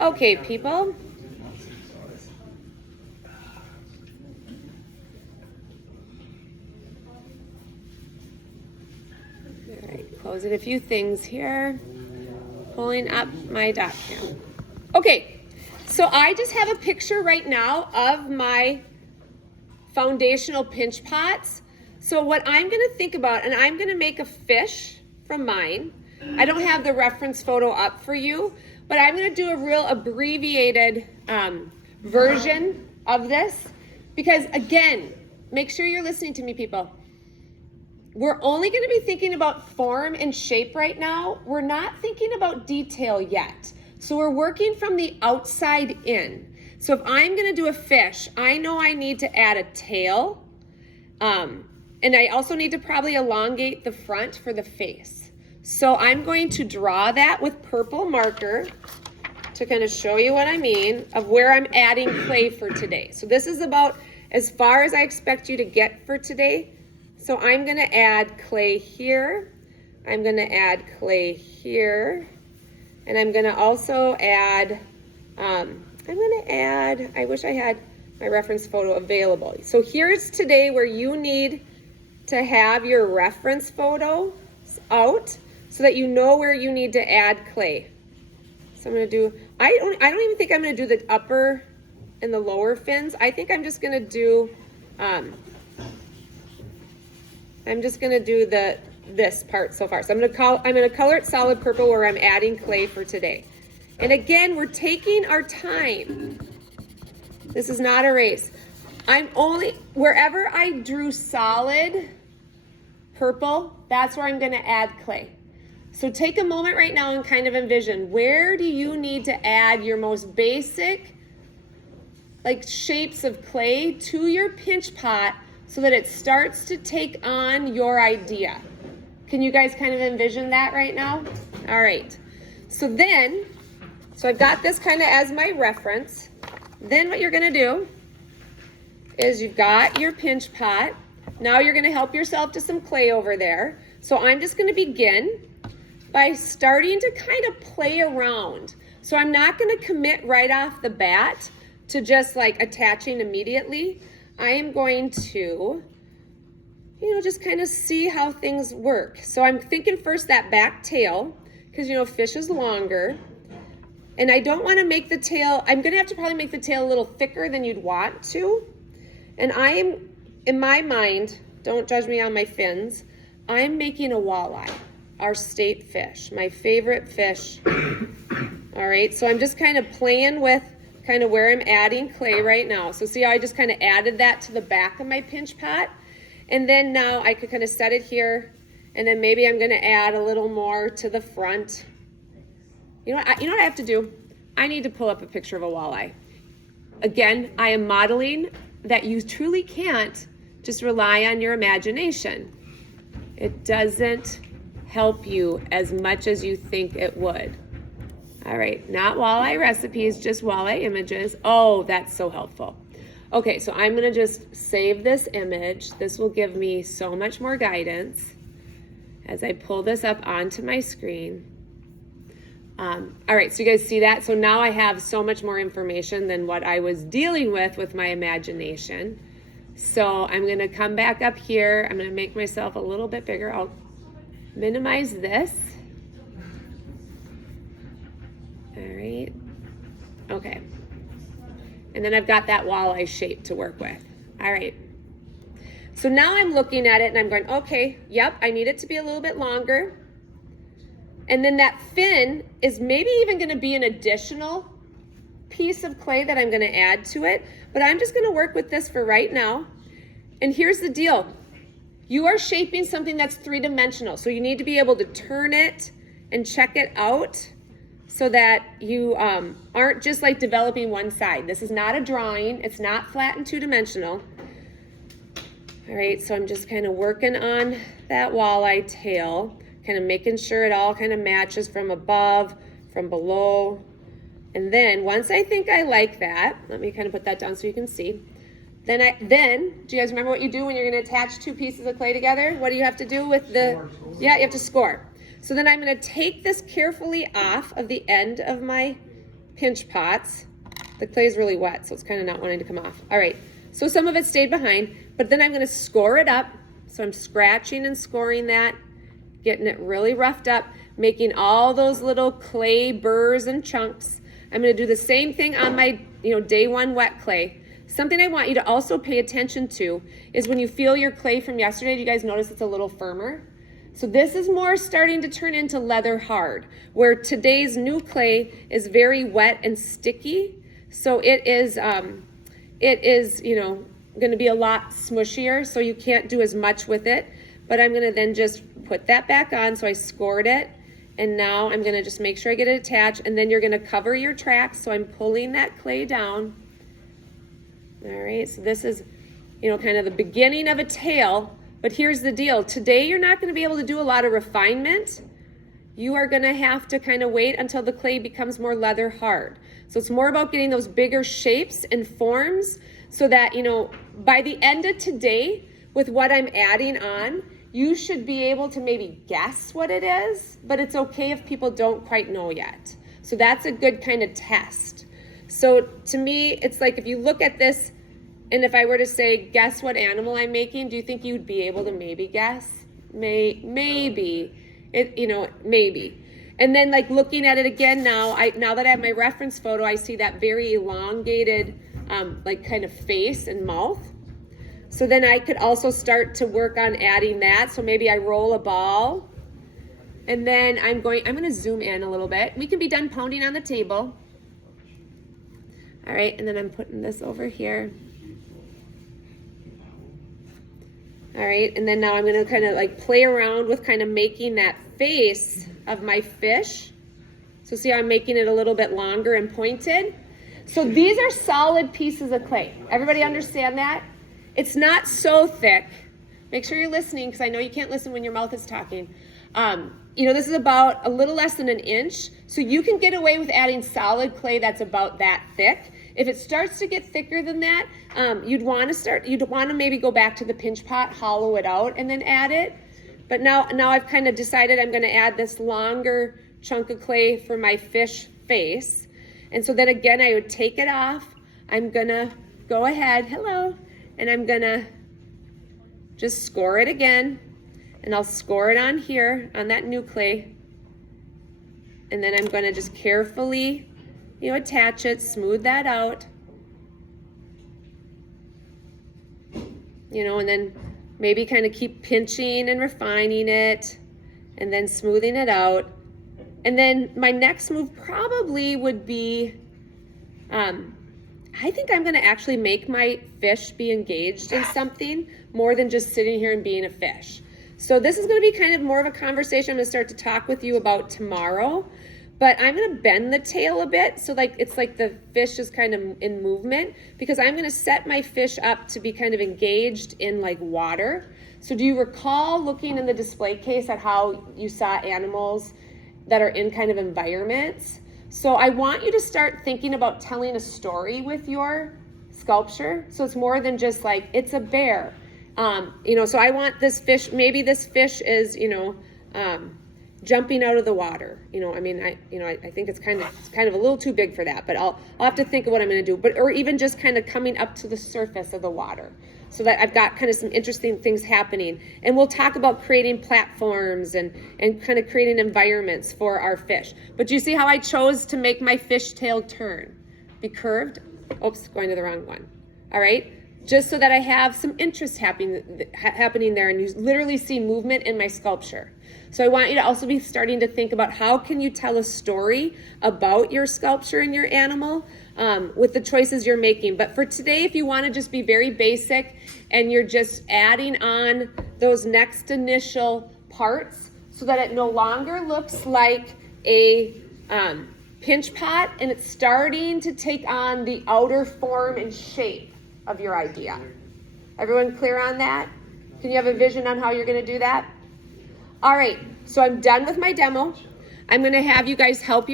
Okay, people. All right, closing a few things here. Pulling up my dot cam. Okay, so I just have a picture right now of my foundational pinch pots. So what I'm gonna think about, and I'm gonna make a fish from mine. I don't have the reference photo up for you, but I'm gonna do a real abbreviated version of this, because again, make sure you're listening to me, people. We're only gonna be thinking about form and shape right now. We're not thinking about detail yet. So we're working from the outside in. So if I'm gonna do a fish, I know I need to add a tail, and I also need to probably elongate the front for the face. So I'm going to draw that with purple marker to kind of show you what I mean of where I'm adding clay for today. So this is about as far as I expect you to get for today. So I'm gonna add clay here. I'm gonna add clay here. And I'm gonna also add, I wish I had my reference photo available. So here's today where you need to have your reference photo out so that you know where you need to add clay. So I'm gonna do, I don't even think I'm gonna do the upper and the lower fins. I think I'm just gonna do, this part so far. So I'm gonna color it solid purple where I'm adding clay for today. And again, we're taking our time. This is not a race. Wherever I drew solid purple, that's where I'm gonna add clay. So take a moment right now and kind of envision, where do you need to add your most basic shapes of clay to your pinch pot so that it starts to take on your idea? Can you guys kind of envision that right now? All right. So I've got this kind of as my reference. Then what you're gonna do is you've got your pinch pot. Now you're gonna help yourself to some clay over there. So I'm just gonna begin by starting to kind of play around. So I'm not gonna commit right off the bat to just attaching immediately. I am going to, just kind of see how things work. So I'm thinking first that back tail, because fish is longer. And I don't want to make the tail, I'm gonna have to probably make the tail a little thicker than you'd want to. And I am, in my mind, don't judge me on my fins, I'm making a walleye, our state fish, my favorite fish. All right, so I'm just kind of playing with kind of where I'm adding clay right now. So see how I just kind of added that to the back of my pinch pot? And then now I could kind of set it here, and then maybe I'm gonna add a little more to the front. You know what I have to do? I need to pull up a picture of a walleye. Again, I am modeling that you truly can't just rely on your imagination. It doesn't help you as much as you think it would. All right, not walleye recipes, just walleye images. Oh, that's so helpful. Okay, so I'm gonna just save this image. This will give me so much more guidance as I pull this up onto my screen. All right, so you guys see that? So now I have so much more information than what I was dealing with my imagination. So I'm gonna come back up here. I'm gonna make myself a little bit bigger. I'll minimize this. All right, okay. And then I've got that walleye shape to work with. All right. So now I'm looking at it and I'm going, okay, yep, I need it to be a little bit longer. And then that fin is maybe even gonna be an additional piece of clay that I'm gonna add to it, but I'm just gonna work with this for right now. And here's the deal. You are shaping something that's three-dimensional, so you need to be able to turn it and check it out so that you aren't just developing one side. This is not a drawing, it's not flat and two-dimensional. All right, so I'm just kind of working on that walleye tail, kind of making sure it all kind of matches from above, from below. And then once I think I like that, let me kind of put that down so you can see. Then do you guys remember what you do when you're gonna attach two pieces of clay together? What do you have to do with yeah, you have to score. So then I'm gonna take this carefully off of the end of my pinch pots. The clay is really wet, so it's kind of not wanting to come off. All right, so some of it stayed behind, but then I'm gonna score it up. So I'm scratching and scoring that, getting it really roughed up, making all those little clay burrs and chunks. I'm gonna do the same thing on my day one wet clay. Something I want you to also pay attention to is when you feel your clay from yesterday, do you guys notice it's a little firmer? So this is more starting to turn into leather hard, where today's new clay is very wet and sticky. So it is going to be a lot smushier, so you can't do as much with it. But I'm going to then just put that back on. So I scored it, and now I'm going to just make sure I get it attached, and then you're going to cover your tracks. So I'm pulling that clay down. All right, so this is, kind of the beginning of a tail. But here's the deal. Today, you're not going to be able to do a lot of refinement. You are going to have to kind of wait until the clay becomes more leather hard. So it's more about getting those bigger shapes and forms so that, by the end of today, with what I'm adding on, you should be able to maybe guess what it is, but it's okay if people don't quite know yet. So that's a good kind of test. So to me, it's like if you look at this, and if I were to say, guess what animal I'm making, do you think you'd be able to maybe guess? Maybe. Maybe. And then like looking at it again now that I have my reference photo, I see that very elongated like kind of face and mouth. So then I could also start to work on adding that. So maybe I roll a ball, and then I'm going to zoom in a little bit. We can be done pounding on the table. All right, and then I'm putting this over here. All right, and then now I'm gonna kind of like play around with kind of making that face of my fish. So see how I'm making it a little bit longer and pointed? So these are solid pieces of clay. Everybody understand that? It's not so thick. Make sure you're listening, because I know you can't listen when your mouth is talking. This is about a little less than an inch. So you can get away with adding solid clay that's about that thick. If it starts to get thicker than that, you'd want to maybe go back to the pinch pot, hollow it out, and then add it. But now I've kind of decided I'm going to add this longer chunk of clay for my fish face. And so then again, I would take it off. I'm going to go ahead, and I'm going to just score it again. And I'll score it on here, on that new clay. And then I'm going to just carefully, attach it, smooth that out. And then maybe kind of keep pinching and refining it, and then smoothing it out. And then my next move probably would be, I think I'm going to actually make my fish be engaged in something more than just sitting here and being a fish. So this is going to be kind of more of a conversation I'm going to start to talk with you about tomorrow. But I'm going to bend the tail a bit, so it's like the fish is kind of in movement, because I'm going to set my fish up to be kind of engaged in like water. So do you recall looking in the display case at how you saw animals that are in kind of environments? So I want you to start thinking about telling a story with your sculpture. So it's more than just like, it's a bear. So I want this fish, maybe this fish is, jumping out of the water. I think it's kind of a little too big for that, but I'll have to think of what I'm going to do. Or even just kind of coming up to the surface of the water, so that I've got kind of some interesting things happening. And we'll talk about creating platforms and kind of creating environments for our fish. But do you see how I chose to make my fish tail turn? Be curved. Oops, going to the wrong one. All right. Just so that I have some interest happening there, and you literally see movement in my sculpture. So I want you to also be starting to think about how can you tell a story about your sculpture and your animal with the choices you're making. But for today, if you want to just be very basic and you're just adding on those next initial parts so that it no longer looks like a pinch pot, and it's starting to take on the outer form and shape of your idea. Everyone clear on that? Can you have a vision on how you're going to do that? All right, so I'm done with my demo. I'm going to have you guys help your